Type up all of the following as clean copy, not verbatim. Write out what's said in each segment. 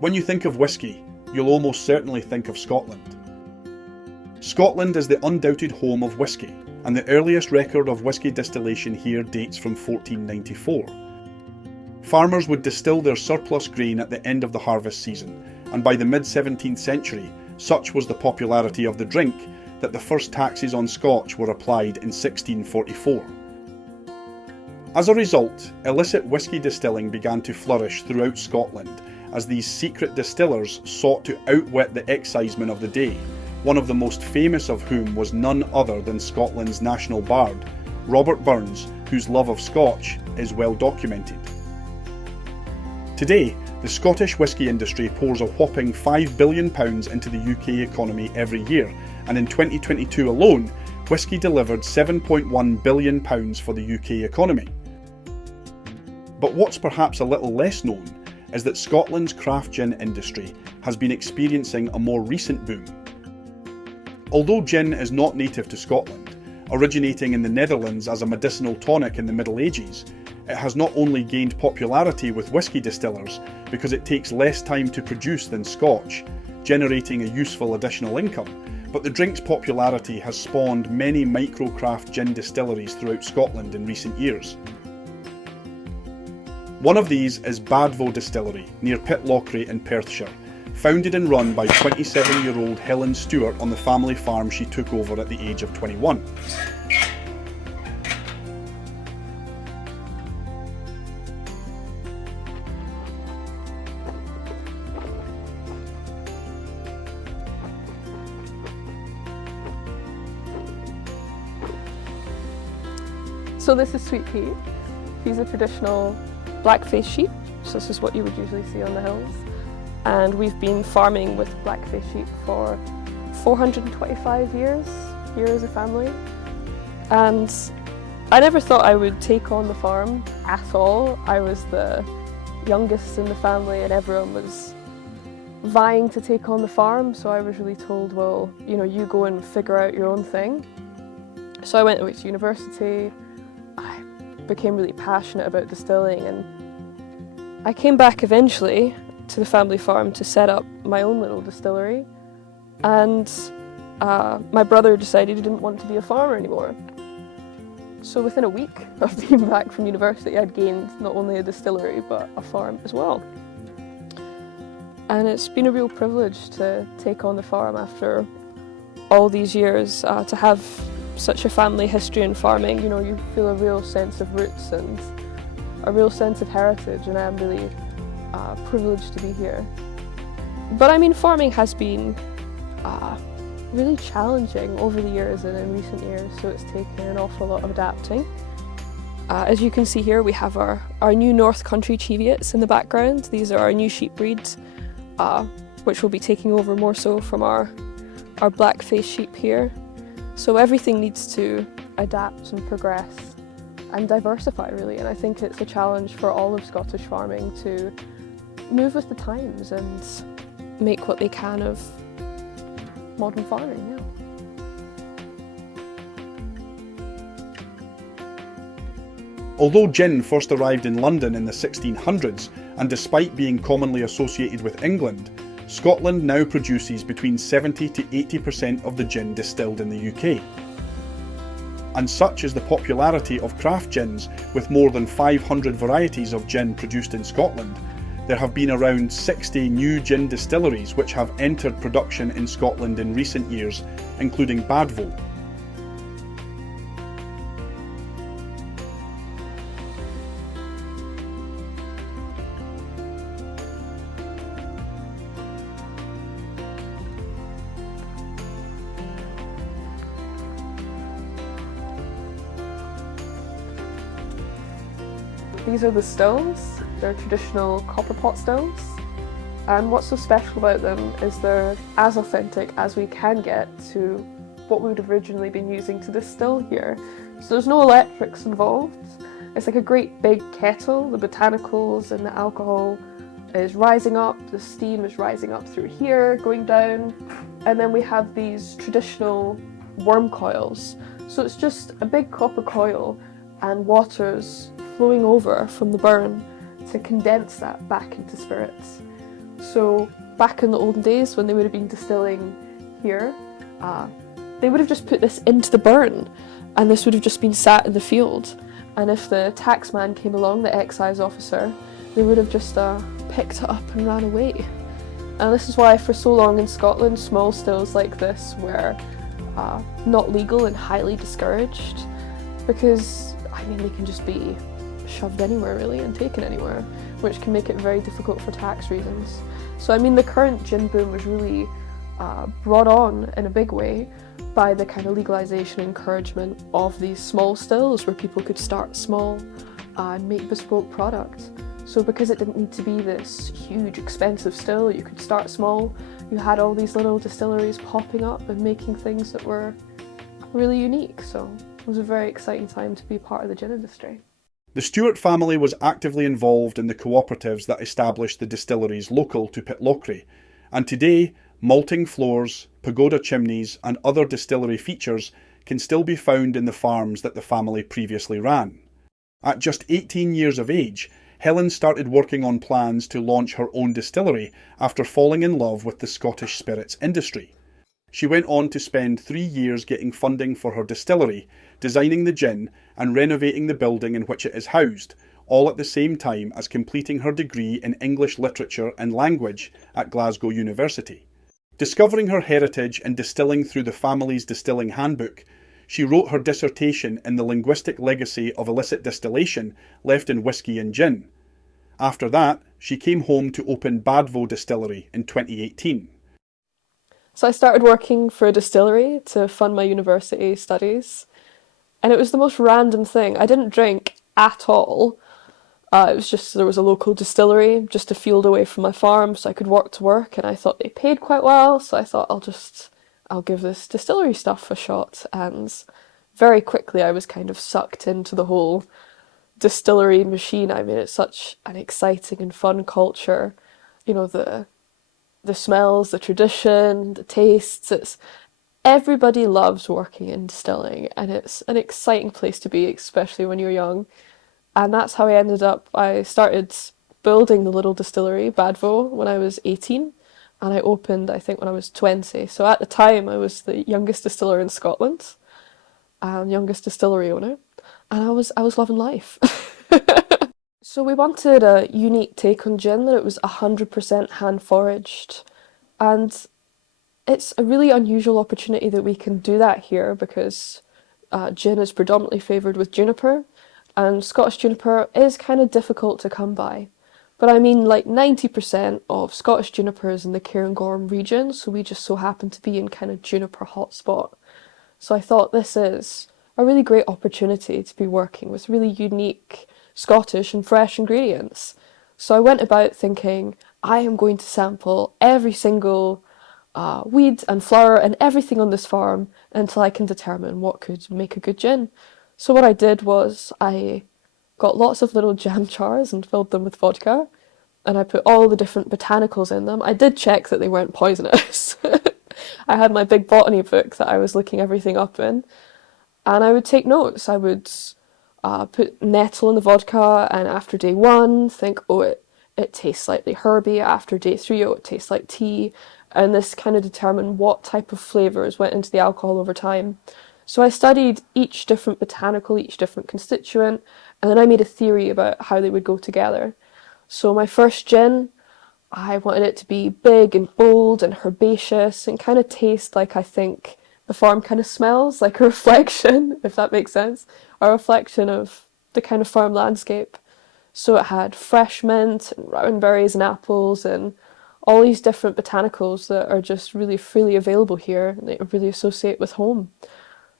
When you think of whisky, you'll almost certainly think of Scotland. Scotland is the undoubted home of whisky, and the earliest record of whisky distillation here dates from 1494. Farmers would distill their surplus grain at the end of the harvest season, and by the mid-17th century, such was the popularity of the drink that the first taxes on Scotch were applied in 1644. As a result, illicit whisky distilling began to flourish throughout Scotland as these secret distillers sought to outwit the excisemen of the day, one of the most famous of whom was none other than Scotland's national bard, Robert Burns, whose love of Scotch is well documented. Today, the Scottish whisky industry pours a whopping £5 billion into the UK economy every year, and in 2022 alone, whisky delivered £7.1 billion for the UK economy. But what's perhaps a little less known is that Scotland's craft gin industry has been experiencing a more recent boom. Although gin is not native to Scotland, originating in the Netherlands as a medicinal tonic in the Middle Ages, it has not only gained popularity with whisky distillers because it takes less time to produce than Scotch, generating a useful additional income, but the drink's popularity has spawned many micro-craft gin distilleries throughout Scotland in recent years. One of these is Badvo Distillery, near Pitlochry in Perthshire, founded and run by 27-year-old Helen Stewart on the family farm she took over at the age of 21. So this is Sweet Pea. He's a traditional black-faced sheep, so this is what you would usually see on the hills. And we've been farming with black-faced sheep for 425 years here as a family. And I never thought I would take on the farm at all. I was the youngest in the family and everyone was vying to take on the farm, so I was really told, well, you go and figure out your own thing. So I went away to university. I became really passionate about distilling, and I came back eventually to the family farm to set up my own little distillery, and my brother decided he didn't want to be a farmer anymore. So within a week of being back from university, I'd gained not only a distillery but a farm as well. And it's been a real privilege to take on the farm after all these years, to have such a family history in farming. You feel a real sense of roots and a real sense of heritage, and I'm really privileged to be here. But I mean, farming has been really challenging over the years and in recent years, so it's taken an awful lot of adapting. As you can see here, we have our new North Country Cheviots in the background. These are our new sheep breeds, which will be taking over more so from our black-faced sheep here. So everything needs to adapt and progress and diversify, really, and I think it's a challenge for all of Scottish farming to move with the times and make what they can of modern farming, Although gin first arrived in London in the 1600s, and despite being commonly associated with England, Scotland now produces between 70 to 80% of the gin distilled in the UK. And such is the popularity of craft gins, with more than 500 varieties of gin produced in Scotland. There have been around 60 new gin distilleries which have entered production in Scotland in recent years, including Badvo. These are the stills. They're traditional copper pot stills. And what's so special about them is they're as authentic as we can get to what we would have originally been using to distill here. So there's no electrics involved. It's like a great big kettle. The botanicals and the alcohol is rising up, the steam is rising up through here, going down, and then we have these traditional worm coils. So it's just a big copper coil and water's flowing over from the burn to condense that back into spirits. So back in the olden days when they would have been distilling here, they would have just put this into the burn, and this would have just been sat in the field. And if the taxman came along, the excise officer, they would have just picked it up and ran away. And this is why for so long in Scotland, small stills like this were not legal and highly discouraged, because, I mean, they can just be shoved anywhere really and taken anywhere, which can make it very difficult for tax reasons. So I mean, the current gin boom was really brought on in a big way by the kind of legalisation and encouragement of these small stills where people could start small and make bespoke product. So because it didn't need to be this huge expensive still, you could start small, you had all these little distilleries popping up and making things that were really unique. So it was a very exciting time to be part of the gin industry. The Stewart family was actively involved in the cooperatives that established the distilleries local to Pitlochry, and today malting floors, pagoda chimneys and other distillery features can still be found in the farms that the family previously ran. At just 18 years of age, Helen started working on plans to launch her own distillery after falling in love with the Scottish spirits industry. She went on to spend 3 years getting funding for her distillery, designing the gin and renovating the building in which it is housed, all at the same time as completing her degree in English Literature and Language at Glasgow University. Discovering her heritage and distilling through the family's distilling handbook, she wrote her dissertation in the linguistic legacy of illicit distillation left in whisky and gin. After that, she came home to open Badvo Distillery in 2018. So I started working for a distillery to fund my university studies, and it was the most random thing. I didn't drink at all. It was just, there was a local distillery just a field away from my farm, so I could walk to work, and I thought they paid quite well, so I thought I'll give this distillery stuff a shot. And very quickly I was kind of sucked into the whole distillery machine. I mean, it's such an exciting and fun culture. You know, the smells, the tradition, the tastes, everybody loves working in distilling, and it's an exciting place to be, especially when you're young. And that's how I started building the little distillery, Badvo, when I was 18, and I opened, I think, when I was 20. So at the time, I was the youngest distiller in Scotland, and youngest distillery owner, and I was loving life. So we wanted a unique take on gin, that it was 100% hand-foraged, and it's a really unusual opportunity that we can do that here, because gin is predominantly favoured with juniper, and Scottish juniper is kind of difficult to come by. But I mean, like 90% of Scottish juniper is in the Cairngorm region, so we just so happen to be in kind of juniper hotspot. So I thought this is a really great opportunity to be working with really unique Scottish and fresh ingredients. So I went about thinking, I am going to sample every single weed and flower and everything on this farm until I can determine what could make a good gin. So what I did was I got lots of little jam jars and filled them with vodka, and I put all the different botanicals in them. I did check that they weren't poisonous. I had my big botany book that I was looking everything up in, and I would take notes. I would put nettle in the vodka, and after day 1 think, oh, it tastes slightly herby. After day 3, oh, it tastes like tea. And this kind of determined what type of flavours went into the alcohol over time. So I studied each different botanical, each different constituent, and then I made a theory about how they would go together. So my first gin, I wanted it to be big and bold and herbaceous and kind of taste like, I think the farm kind of smells, like a reflection, if that makes sense, a reflection of the kind of farm landscape. So it had fresh mint and rowan berries and apples and all these different botanicals that are just really freely available here and they really associate with home.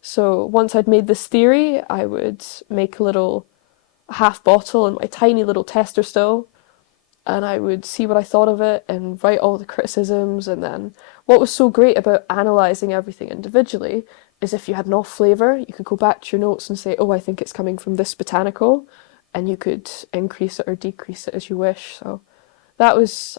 So once I'd made this theory, I would make a little half bottle in my tiny little tester still, and I would see what I thought of it and write all the criticisms. And then what was so great about analysing everything individually is if you had an off flavour, you could go back to your notes and say, oh, I think it's coming from this botanical, and you could increase it or decrease it as you wish. So that was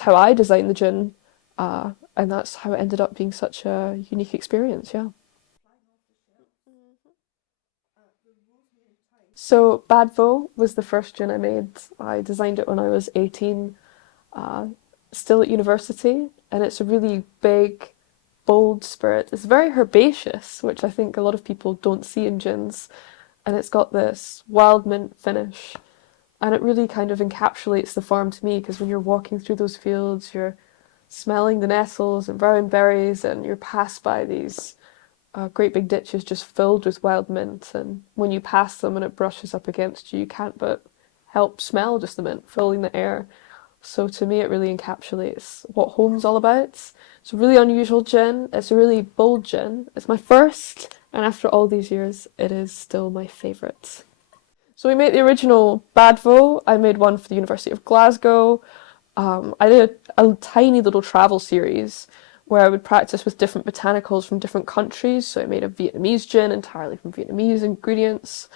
how I designed the gin, and that's how it ended up being such a unique experience, yeah. So Badvo was the first gin I made. I designed it when I was 18. still at university, and it's a really big, bold spirit. It's very herbaceous, which I think a lot of people don't see in gins, and it's got this wild mint finish, and it really kind of encapsulates the farm to me, because when you're walking through those fields, you're smelling the nettles and brown berries, and you're passed by these great big ditches just filled with wild mint, and when you pass them and it brushes up against you, you can't but help smell just the mint filling the air. So to me it really encapsulates what home's all about. It's a really unusual gin, it's a really bold gin. It's my first, and after all these years it is still my favourite. So we made the original Badvo. I made one for the University of Glasgow. I did a tiny little travel series where I would practice with different botanicals from different countries. So I made a Vietnamese gin entirely from Vietnamese ingredients.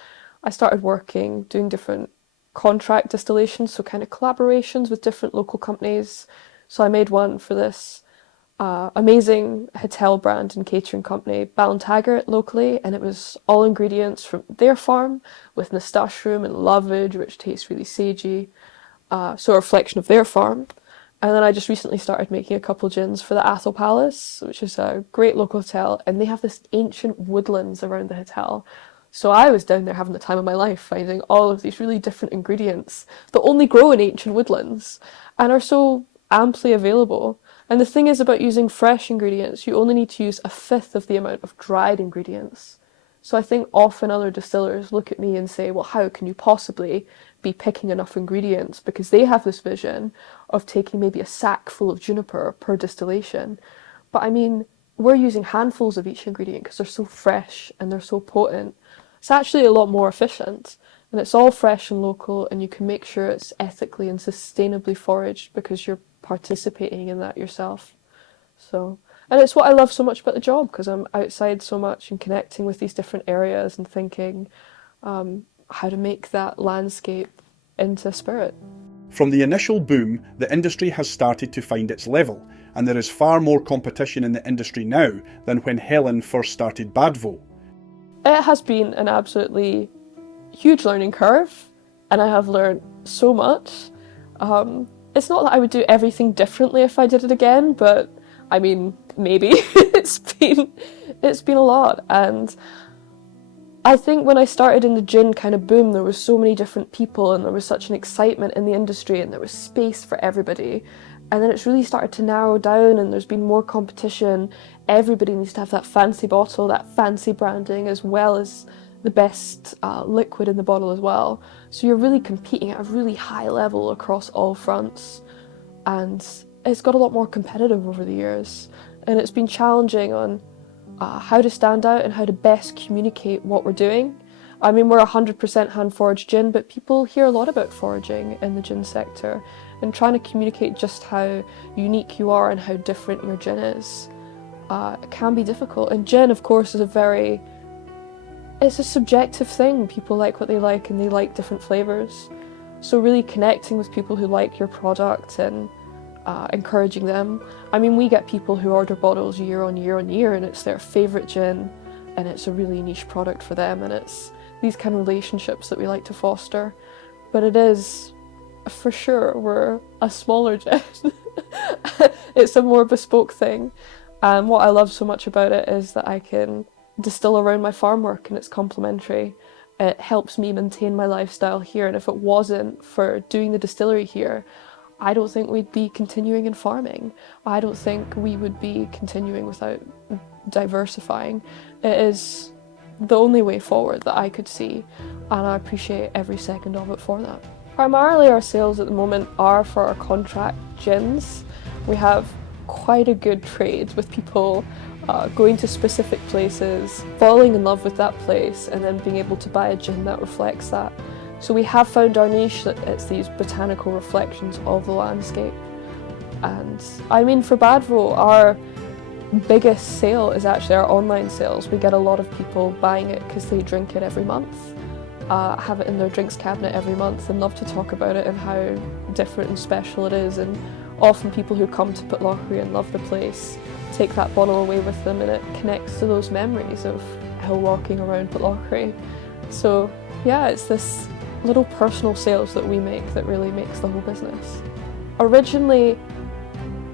I started working, doing different contract distillations, so kind of collaborations with different local companies. So I made one for this amazing hotel brand and catering company, Ballantaggart, locally, and it was all ingredients from their farm with nasturtium and lovage, which tastes really sagey. So a reflection of their farm. And then I just recently started making a couple gins for the Athol Palace, which is a great local hotel, and they have this ancient woodlands around the hotel. So I was down there having the time of my life, finding all of these really different ingredients that only grow in ancient woodlands and are so amply available. And the thing is about using fresh ingredients, you only need to use a fifth of the amount of dried ingredients. So I think often other distillers look at me and say, well, how can you possibly be picking enough ingredients? Because they have this vision of taking maybe a sack full of juniper per distillation. But I mean, we're using handfuls of each ingredient because they're so fresh and they're so potent. It's actually a lot more efficient, and it's all fresh and local, and you can make sure it's ethically and sustainably foraged because you're participating in that yourself. So, and it's what I love so much about the job, because I'm outside so much and connecting with these different areas and thinking how to make that landscape into spirit. From the initial boom, the industry has started to find its level, and there is far more competition in the industry now than when Helen first started Badvo. It has been an absolutely huge learning curve, and I have learned so much. It's not that I would do everything differently if I did it again, but I mean, maybe. It's been a lot, and I think when I started in the gin kind of boom, there was so many different people and there was such an excitement in the industry and there was space for everybody. And then it's really started to narrow down and there's been more competition. Everybody needs to have that fancy bottle, that fancy branding, as well as the best liquid in the bottle as well. So you're really competing at a really high level across all fronts. And it's got a lot more competitive over the years. And it's been challenging on how to stand out and how to best communicate what we're doing. I mean, we're 100% hand-foraged gin, but people hear a lot about foraging in the gin sector, and trying to communicate just how unique you are and how different your gin is can be difficult. And gin, of course, is it's a subjective thing. People like what they like and they like different flavours. So really connecting with people who like your product and encouraging them. I mean, we get people who order bottles year on year on year and it's their favourite gin and it's a really niche product for them, and it's these kind of relationships that we like to foster. But it is, for sure, we're a smaller gin. It's a more bespoke thing. And what I love so much about it is that I can distill around my farm work and it's complementary. It helps me maintain my lifestyle here, and if it wasn't for doing the distillery here, I don't think we'd be continuing in farming. I don't think we would be continuing without diversifying. It is the only way forward that I could see, and I appreciate every second of it for that. Primarily our sales at the moment are for our contract gins. We have quite a good trade with people going to specific places, falling in love with that place, and then being able to buy a gin that reflects that. So we have found our niche, that it's these botanical reflections of the landscape. And I mean, for Badvo, our biggest sale is actually our online sales. We get a lot of people buying it because they drink it every month, have it in their drinks cabinet every month and love to talk about it and how different and special it is. And often people who come to Pitlochry and love the place take that bottle away with them, and it connects to those memories of hill walking around Pitlochry. So yeah, it's this little personal sales that we make that really makes the whole business. Originally,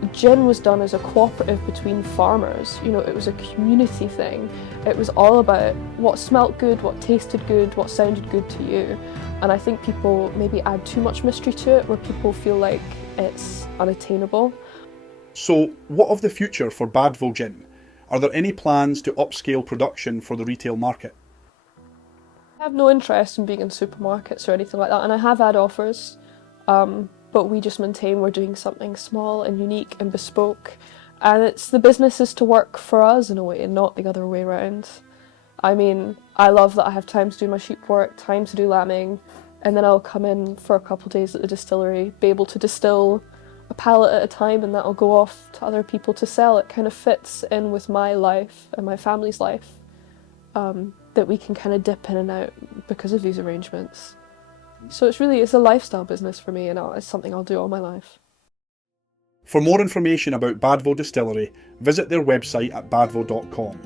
gin was done as a cooperative between farmers. You know, it was a community thing. It was all about what smelt good, what tasted good, what sounded good to you. And I think people maybe add too much mystery to it, where people feel like it's unattainable. So, what of the future for Badvo Gin? Are there any plans to upscale production for the retail market? I have no interest in being in supermarkets or anything like that, and I have had offers, but we just maintain we're doing something small and unique and bespoke, and it's the business is to work for us in a way and not the other way around. I mean, I love that I have time to do my sheep work, time to do lambing, and then I'll come in for a couple of days at the distillery, be able to distill a pallet at a time, and that'll go off to other people to sell. It kind of fits in with my life and my family's life, that we can kind of dip in and out because of these arrangements. So it's a lifestyle business for me, and it's something I'll do all my life. For more information about Badvo Distillery, visit their website at badvo.com.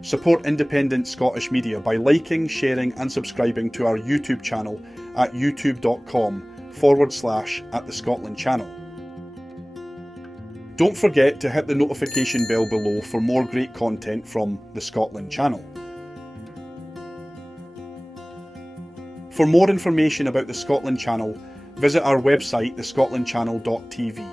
Support independent Scottish media by liking, sharing and subscribing to our YouTube channel at youtube.com/@the-Scotland-channel. Don't forget to hit the notification bell below for more great content from the Scotland Channel. For more information about the Scotland Channel, visit our website thescotlandchannel.tv.